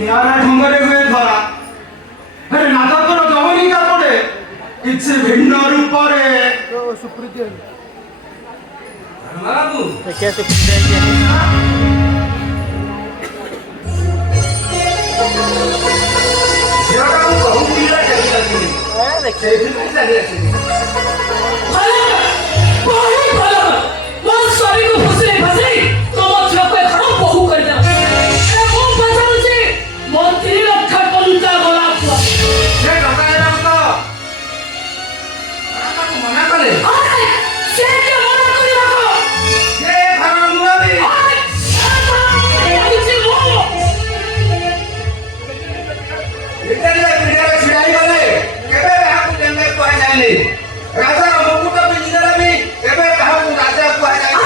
নিয়ারা ঢঙ্গরে হয়ে ধরা আরে নাটকর জমনি কাপড়ে কিছু ভিন্ন রূপরে তো সুপ্রিতে বাবু कैसे जाएंगे ঝিওটা বহু পিলা চালি আছে देखिए সেই দিন চালি আছে সে কথা এলাম তো আমাকে মনে করে সে ভালো মুরাবি ভিতরে ভিতরে ছিড়াই গলে কেবে কাহাକୁ ଦେଲେ କୁହାଯାଏନି ରାଜାର ମୁକୁଟ ପିନ୍ଧିଦେଲେ ବି କେବେ କାହାକୁ ରାଜା କୁହାଯାଏନି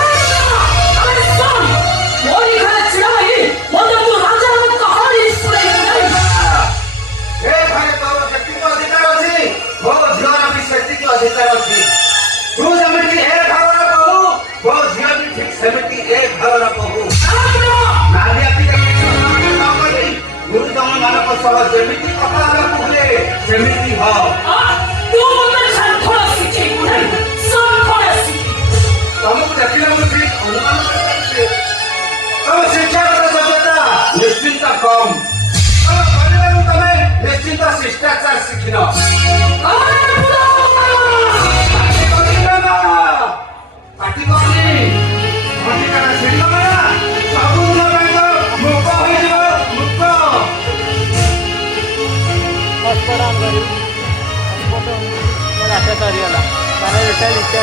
ଏ ଘରେ ତୋର ସେତିକି ଅଧିକାର ଅଛି ମୋ ଝିଅର ବି ସେତିକି ଅଧିକାର ଅଛି ତୁ ଯେମିତି ଏ ଘରର ବୋହୂ ମୋ ଝିଅ ବି ଠିକ ସେମିତି ଏ ଘରର ବୋହୂ ନାରୀ ଆଦି ନ କରି ଗୁରୁଜନ ମାନଙ୍କ ସହ ଯେମିତି କଥାବାର୍ତ୍ତା ହୁଏ ସେମିତି ହ ତମକୁ ଦେଖିଲେ ମୁଁ ଠିକ ଅନୁମାନ କରିପାରୁଛି ତମ ଶିକ୍ଷାଗତ ଯୋଗ୍ୟତା ନିଶ୍ଚିନ୍ତ କମ୍ ତମ ପରିବାରରୁ ତମେ ନିଶ୍ଚିନ୍ତ ଶିଷ୍ଟାଚାର ଶିଖିନ ପାଟି କରନି ଅଧିକାର ଶିଖିବ ନା ସବୁଦିନ ପାଇଁ ମୁକ୍ତ ହୋଇଯିବ ମୁକ୍ତ हॉस्पिटल गरी हमको तो मेरा अच्छा सरियाला मैंने रिटर्न इच्छा